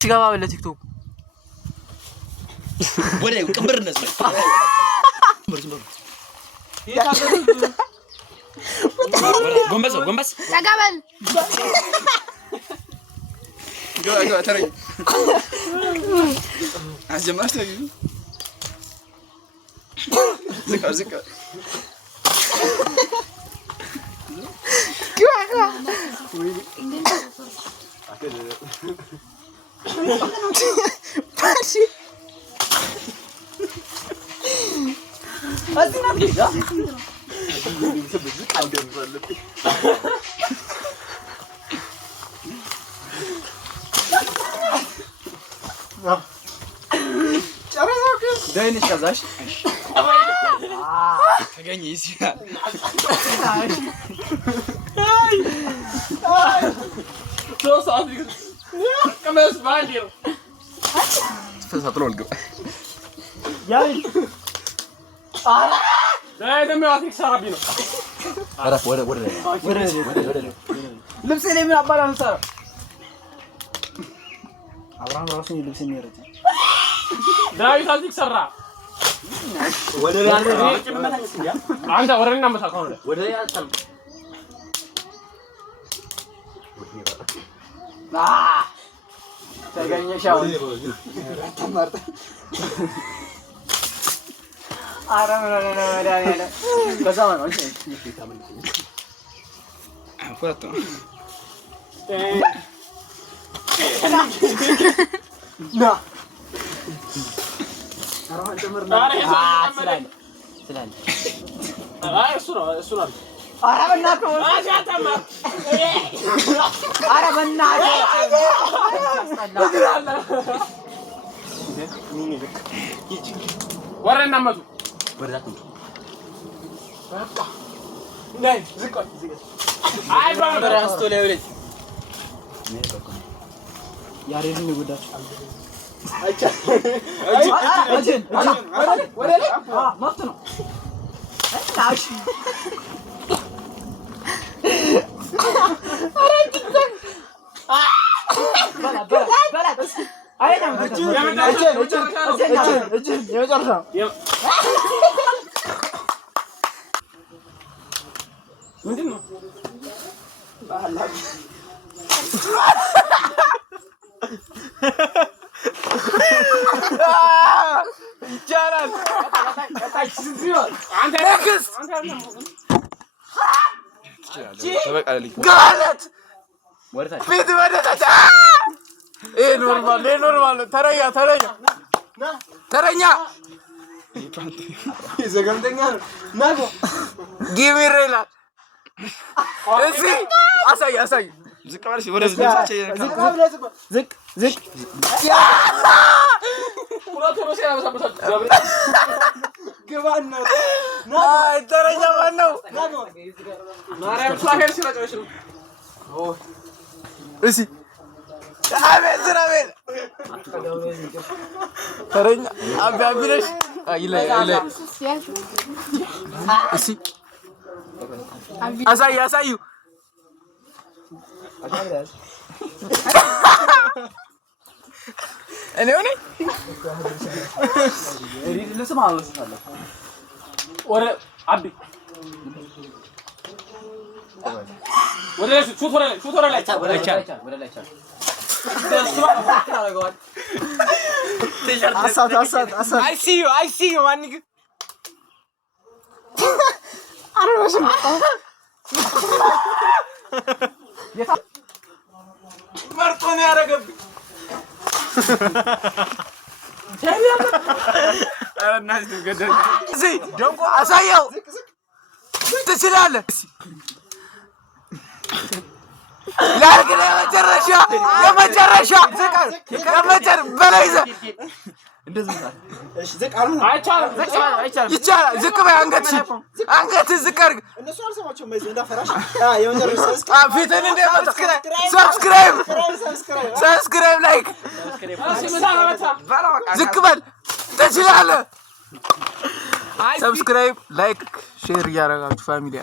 ሲገባ በለቲክቶክ ወደ ቅምርነስ ጎንበስ ተቀበል ገባ ተረኝ አጀማርተ ዝቅ داينش كذاش تغني يسيا تو صافي كما اسبانيو فسطروا القب ياي لا دمي واثق سرابينو عرف ولا ልብስ ላይ ምን አባላ አንሳር አብራም ራሱ ልብስ የሚያረጅ ዳዊት አዚክ ሰራ ወደ አንተ ወረና መታከው ወደ ያጣል ተገኘሻው ተማርተ አራም ነው ከዛው ነው እሺ አፈጣ ና አራም ተመርና ስላል አይ እሱ ነው ኧረ በእናትህ ኧረ በእናትህ ወረና መጡ ነይ ዝቅ አይ በራስቶ ላይ ወለች ያሬድን ይጎዳች አይቻ እጅን ወደ ላይ መፍት ነው ታሽ በላ አይደለም እጅን የመጨረሻው ምንድነው ይቻላል አንተ ነክስ ተበቃለልኝ ጋለት ወርታች ፊት ወደታች ይሄ ኖርማል ነው ተረኛ ይዘገምተኛ ነው ናጎ ጊሚር ይላል እሺ አሳይ ዝቅ ማለት ወደ ዝቅ ሁለቱ ነው ሲያበሳበሳል ግባና አይ ተረኛ ማን ነው ናጎ ማርያም ሳሄል ሲራጨሽ ነው እሺ አቤት ተረኛ አባቢለሽ አይለ እሺ አሳዩ እኔ ሪድ ለስማ አውስታለሁ ወረ አቢ ወደ ላይ ሹት ወደ ላይ አሳት አይ ሲ ዩ ማንግ አረሽ መርጦን ያረገብኝ አረናስ ገደል እዚህ ደንቆ አሳየው ትችላለህ ላርግለ የመጨረሻ በላይዘ እንደዚህ እሺ ዝቅ አሉ አይቻልም ዝቅ በይ አንገት ዝቅ አድርግ እነሱ አልሰማቸውም ማለት እንዳፈራሽ የመጨረሻ ፊትን እንደመጣ ሰብስክራይብ ላይክ ዝቅ በል ትችላለህ ሰብስክራይብ ላይክ ሼር እያደረጋችሁ ፋሚሊ